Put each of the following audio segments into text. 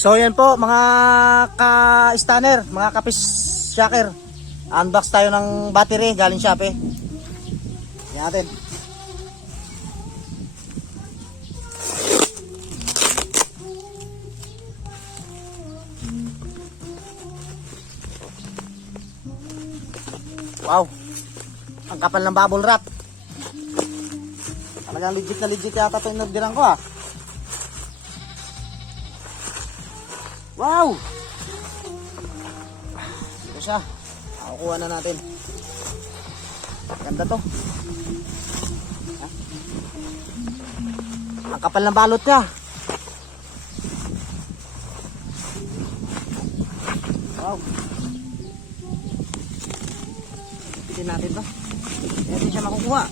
So yan po mga ka-stunner, mga kapis shocker. Unbox tayo ng battery galing Shopee. Yan natin. Wow. Ang kapal ng bubble wrap. Talagang legit na legit yata ito yung orderan ko Wow! Ito siya. Nakukuha na natin. Ganda to. Ha? Ang kapal ng balot niya. Wow. Pitin natin to. Hindi natin siya makukuha.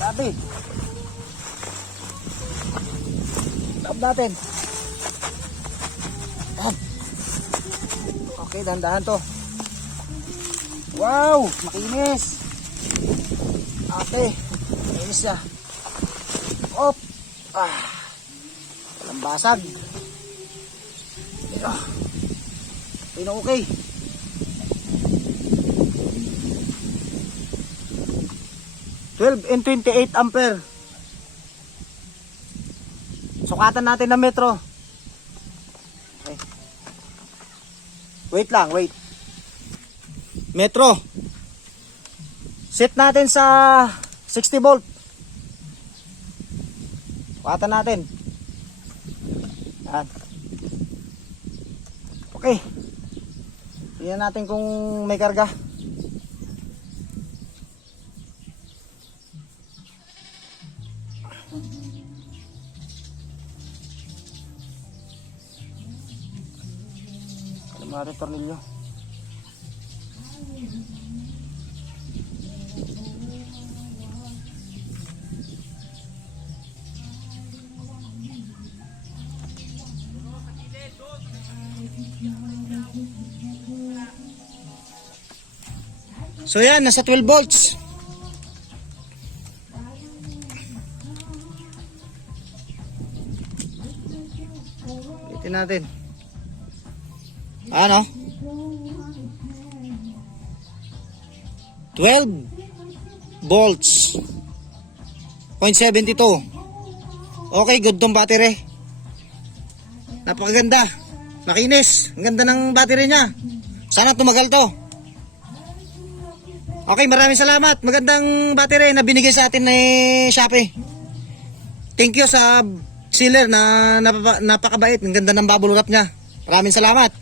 Grabe. Stop natin. Okay, dahan-dahan to. Wow, makinis. Okay, makinis siya. Op. Walang basag. Pino okay. And 28 ampere. Sukatan natin ng metro. Okay. Wait lang, wait. Metro. Set natin sa 60 volt. Sukatan natin. Yan. Okay. Tingnan natin kung may karga. Mga tornilyo. So yan, nasa 12 volts. Itin natin. Ano? 12 volts 0.72. Okay, good tong battery. Napakaganda. Makinis. Ang ganda ng battery niya. Sana tumagal to. Okay, maraming salamat. Magandang battery na binigay sa atin ni Shopee. Thank you sa seller na napakabait. Ang ganda ng bubble wrap niya. Maraming salamat.